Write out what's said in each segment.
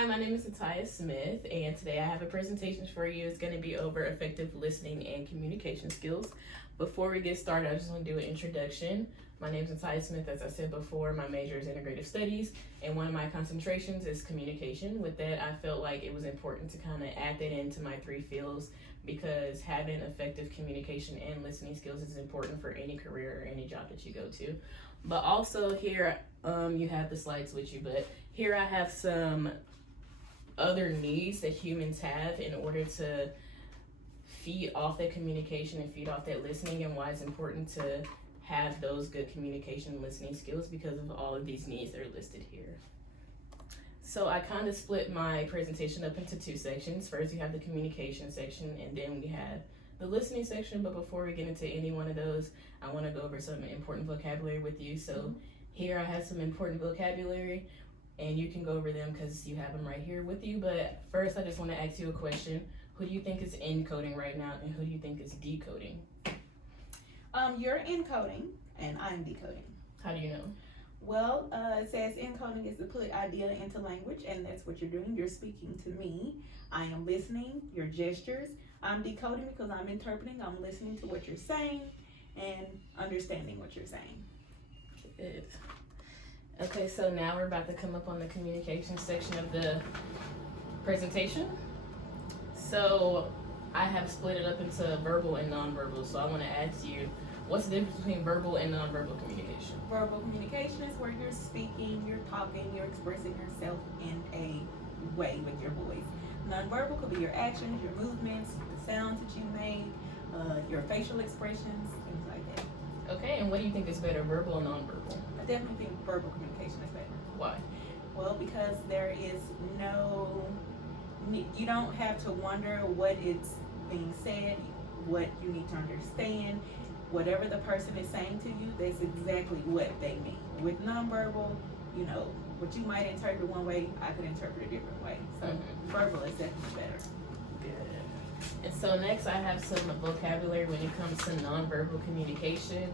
Hi, my name is Ataya Smith, and today I have a presentation for you. It's going to be over effective listening and communication skills. Before we get started, I just want to do an introduction. My name is Ataya Smith. As I said before, my major is integrative studies, and one of my concentrations is communication. With that, I felt like it was important to kind of add that into my three fields because having effective communication and listening skills is important for any career or any job that you go to. But also here, you have the slides with you, but here I have some other needs that humans have in order to feed off that communication and feed off that listening, and why it's important to have those good communication and listening skills because of all of these needs that are listed here. So I kind of split my presentation up into two sections. First, you have the communication section, and then we have the listening section. But before we get into any one of those, I want to go over some important vocabulary with you. So here I have some important vocabulary, and you can go over them because you have them right here with you. But first, I just want to ask you a question. Who do you think is encoding right now, and who do you think is decoding? You're encoding, and I'm decoding. How do you know? Well, it says encoding is to put idea into language, and that's what you're doing. You're speaking to me. I am listening, your gestures. I'm decoding because I'm interpreting. I'm listening to what you're saying and understanding what you're saying. Good. Okay, so now we're about to come up on the communication section of the presentation. So I have split it up into verbal and nonverbal. So I want to ask you, what's the difference between verbal and nonverbal communication? Verbal communication is where you're speaking, you're talking, you're expressing yourself in a way with your voice. Nonverbal could be your actions, your movements, the sounds that you make, your facial expressions, things like that. Okay, and what do you think is better, verbal or nonverbal? I definitely think verbal communication is better. Why? Well, because there is you don't have to wonder what is being said, what you need to understand. Whatever the person is saying to you, that's exactly what they mean. With nonverbal, what you might interpret one way, I could interpret a different way. So verbal is definitely better. Good. And so next I have some vocabulary when it comes to nonverbal communication.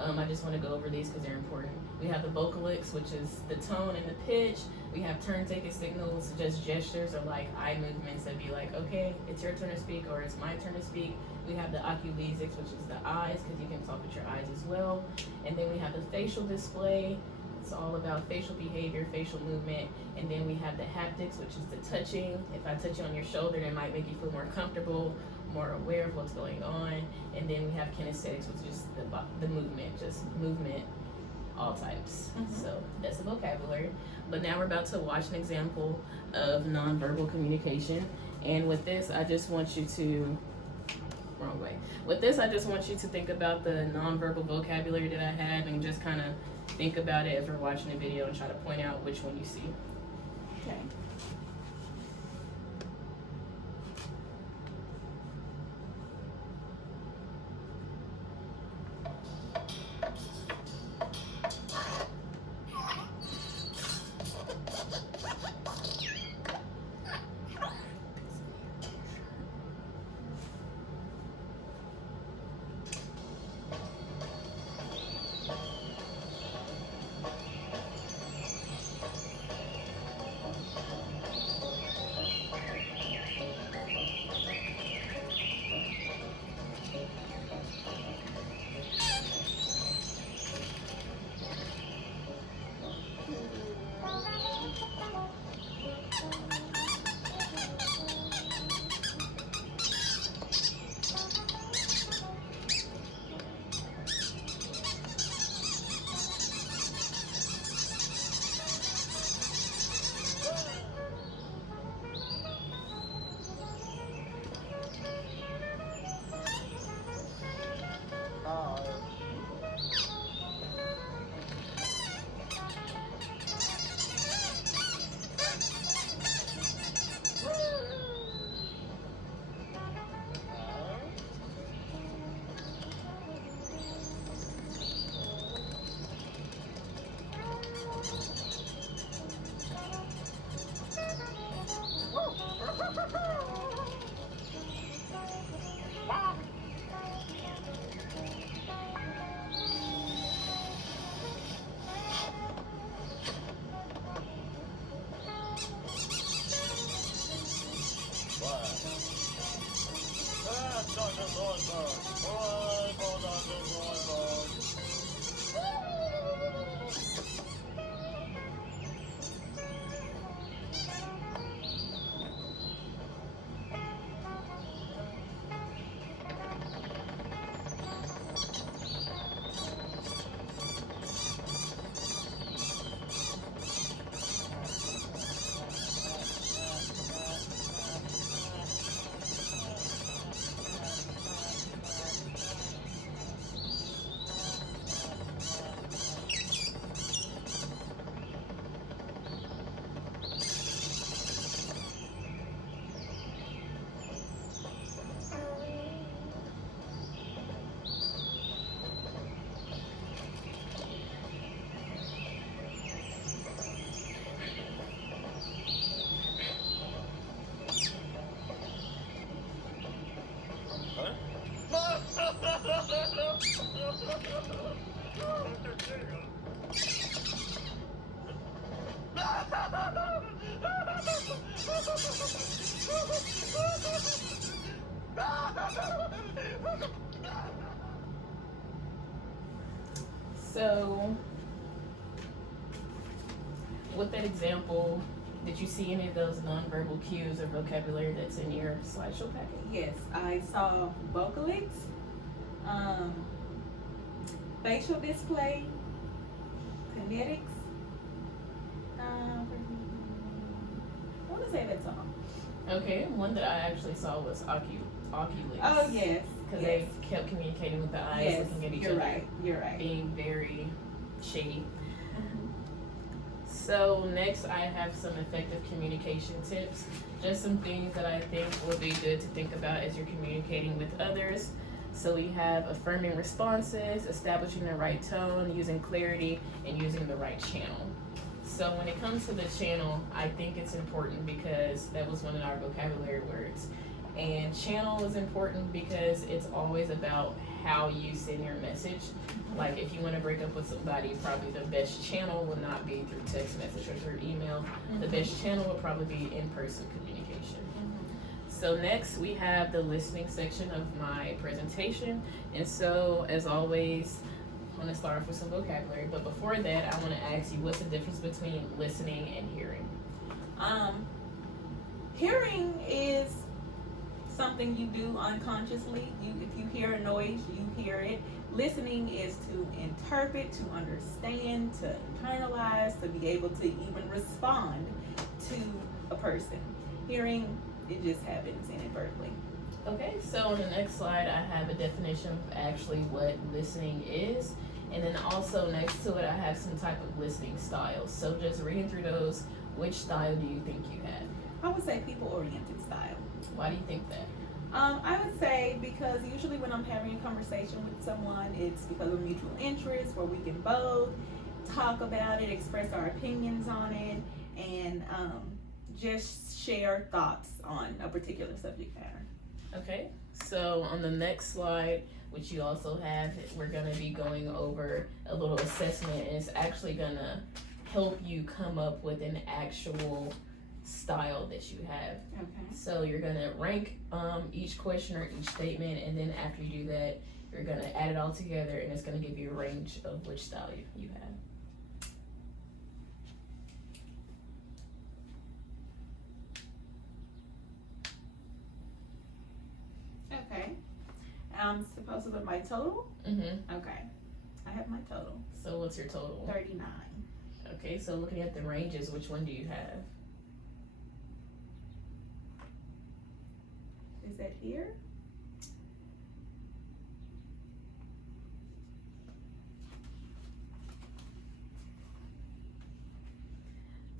I just want to go over these because they're important. We have the vocalics, which is the tone and the pitch. We have turn-taking signals, just gestures or like eye movements that be like, okay, it's your turn to speak or it's my turn to speak. We have the oculesics, which is the eyes, because you can talk with your eyes as well. And then we have the facial display. It's all about facial behavior, facial movement. And then we have the haptics, which is the touching. If I touch you on your shoulder, it might make you feel more comfortable, more aware of what's going on. And then we have kinesthetics, which is the movement, just movement, all types. So that's the vocabulary. But now we're about to watch an example of nonverbal communication. And with this, I just want you to, wrong way. With this, I just want you to think about the nonverbal vocabulary that I have and just kind of think about it as we're watching the video and try to point out which one you see. Okay. So, with that example, did you see any of those nonverbal cues or vocabulary that's in your slideshow packet? Yes, I saw vocalics, facial display, kinetics. I want to say that's all. Okay, one that I actually saw was oculus. Oh yes, Because yes. they kept communicating with the eyes, Yes, looking at each you're other, right. You're right. being very shady. So next I have some effective communication tips. Just some things that I think will be good to think about as you're communicating with others. So we have affirming responses, establishing the right tone, using clarity, and using the right channel. So when it comes to the channel, I think it's important because that was one of our vocabulary words. And channel is important because it's always about how you send your message. Like if you want to break up with somebody, probably the best channel will not be through text message or through email. The best channel will probably be in-person communication. So next we have the listening section of my presentation. And so as always, I'm going to start off with some vocabulary. But before that, I want to ask you, what's the difference between listening and hearing? Hearing is something you do unconsciously. If you hear a noise, you hear it. Listening is to interpret, to understand, to internalize, to be able to even respond to a person. Hearing, it just happens inadvertently. Okay, so on the next slide, I have a definition of actually what listening is. And then also next to it, I have some type of listening styles. So just reading through those, which style do you think you had? I would say people-oriented style. Why do you think that? I would say because usually when I'm having a conversation with someone, it's because of mutual interest where we can both talk about it, express our opinions on it, and just share thoughts on a particular subject matter. Okay, so on the next slide, which you also have, we're gonna be going over a little assessment, and it's actually gonna help you come up with an actual style that you have. Okay. So you're gonna rank each question or each statement, and then after you do that, you're gonna add it all together, and it's gonna give you a range of which style you have. Okay. I'm supposed to put my total? Mm-hmm. Okay. I have my total. So what's your total? 39. Okay, so looking at the ranges, which one do you have? Is that here?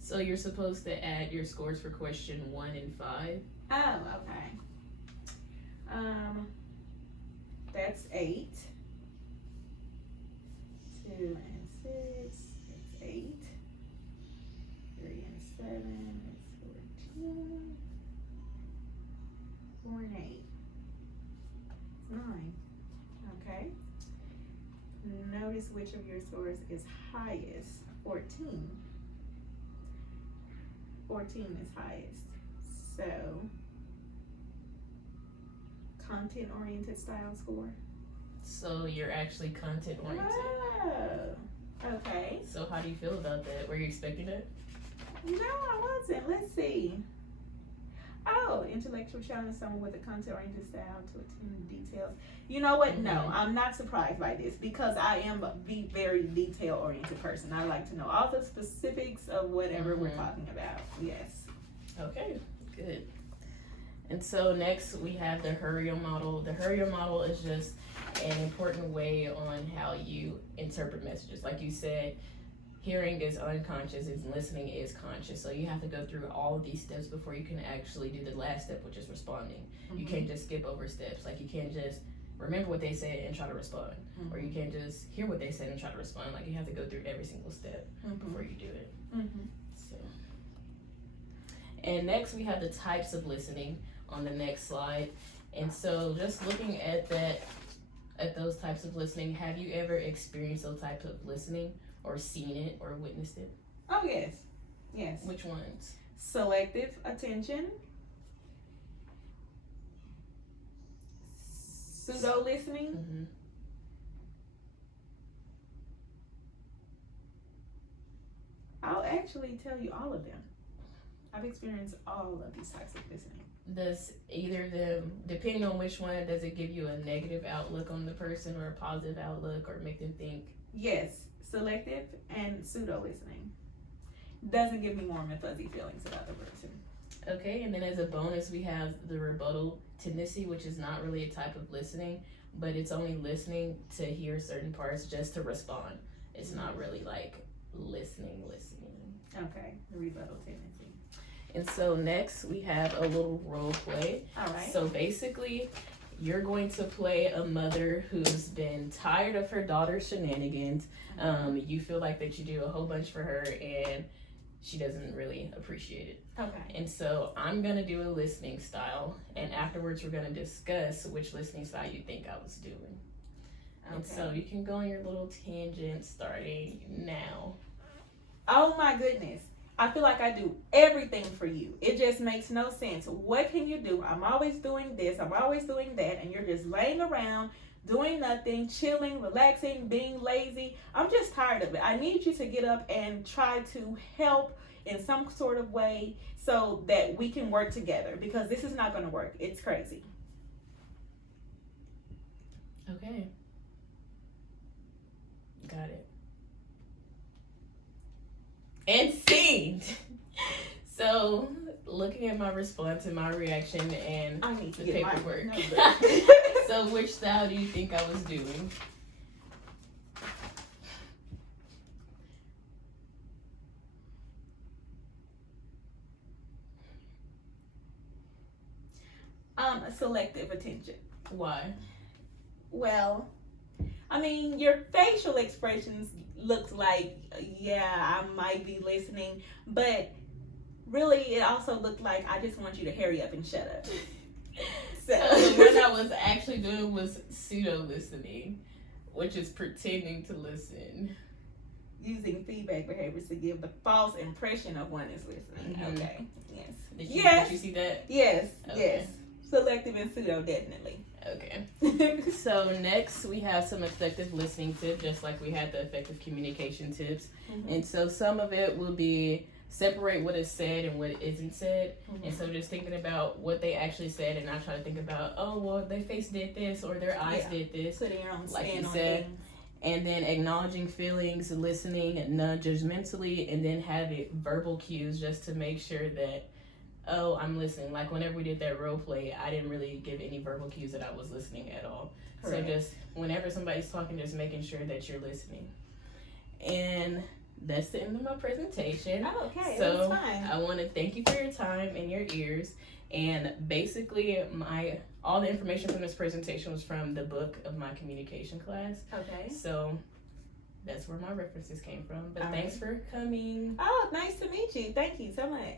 So you're supposed to add your scores for question 1 and 5. Oh, okay. That's 8. 2 and 6, that's 8. 3 and 7, that's 14. 4 and 8. It's 9. Okay. Notice which of your scores is highest. 14. 14 is highest. So content-oriented style score. So you're actually content oriented. Oh, okay. So how do you feel about that? Were you expecting that? No, I wasn't. Let's see. Oh, intellectual challenge, someone with a content-oriented style to attend to details. You know what? No, Mhm. I'm not surprised by this because I am a very detail-oriented person. I like to know all the specifics of whatever we're Mhm. talking about. Yes. Okay, good. And so next we have the Hurriel model. The Hurriel model is just an important way on how you interpret messages. Like you said, hearing is unconscious and listening is conscious. So you have to go through all of these steps before you can actually do the last step, which is responding. You can't just skip over steps. Like you can't just remember what they said and try to respond. Mhm. Or you can't just hear what they said and try to respond. Like you have to go through every single step before you do it. So, and next we have the types of listening on the next slide. And so just looking at that, at those types of listening, have you ever experienced those types of listening or seen it or witnessed it? Oh, yes. Yes. Which ones? Selective attention. Pseudo listening. Mm-hmm. I'll actually tell you all of them. I've experienced all of these types of listening. Does either of them, depending on which one, does it give you a negative outlook on the person or a positive outlook or make them think? Yes, selective and pseudo listening doesn't give me warm and fuzzy feelings about the person. Okay, and then as a bonus, we have the rebuttal tendency, which is not really a type of listening, but it's only listening to hear certain parts just to respond. It's not really like listening. Okay, the rebuttal tendency. And so next we have a little role play. All right. So basically, you're going to play a mother who's been tired of her daughter's shenanigans. You feel like that you do a whole bunch for her and she doesn't really appreciate it. Okay. And so I'm gonna do a listening style, and afterwards we're gonna discuss which listening style you think I was doing. And so you can go on your little tangent starting now. Oh my goodness. I feel like I do everything for you. It just makes no sense. What can you do? I'm always doing this. I'm always doing that. And you're just laying around, doing nothing, chilling, relaxing, being lazy. I'm just tired of it. I need you to get up and try to help in some sort of way so that we can work together because this is not going to work. It's crazy. Okay. Got it. And scene. So, looking at my response and my reaction and I need to the get my paperwork. notebook. So, which style do you think I was doing? Selective attention. Why? Well, I mean, your facial expressions looked like, yeah, I might be listening, but really it also looked like I just want you to hurry up and shut up. So the one I was actually doing was pseudo listening, which is pretending to listen. Using feedback behaviors to give the false impression of one is listening. Mhm. Okay. Yes. Did you see that? Yes. Okay. Yes. Selective and pseudo, definitely. Okay. So next we have some effective listening tips, just like we had the effective communication tips. Mhm. And so some of it will be separate what is said and what isn't said. And so just thinking about what they actually said and not trying to think about, oh, well, their face did this or their eyes did this. Putting your own Like spin you on said. things. And then acknowledging feelings, listening non-judgmentally, and then having verbal cues just to make sure that, oh, I'm listening. Like whenever we did that role play, I didn't really give any verbal cues that I was listening at all. Correct. So just whenever somebody's talking, just making sure that you're listening. And that's the end of my presentation. Oh, okay. So That's fine. I want to thank you for your time and your ears. And basically, all the information from this presentation was from the book of my communication class. Okay. So that's where my references came from. But All thanks for coming. Oh, nice to meet you. Thank you so much.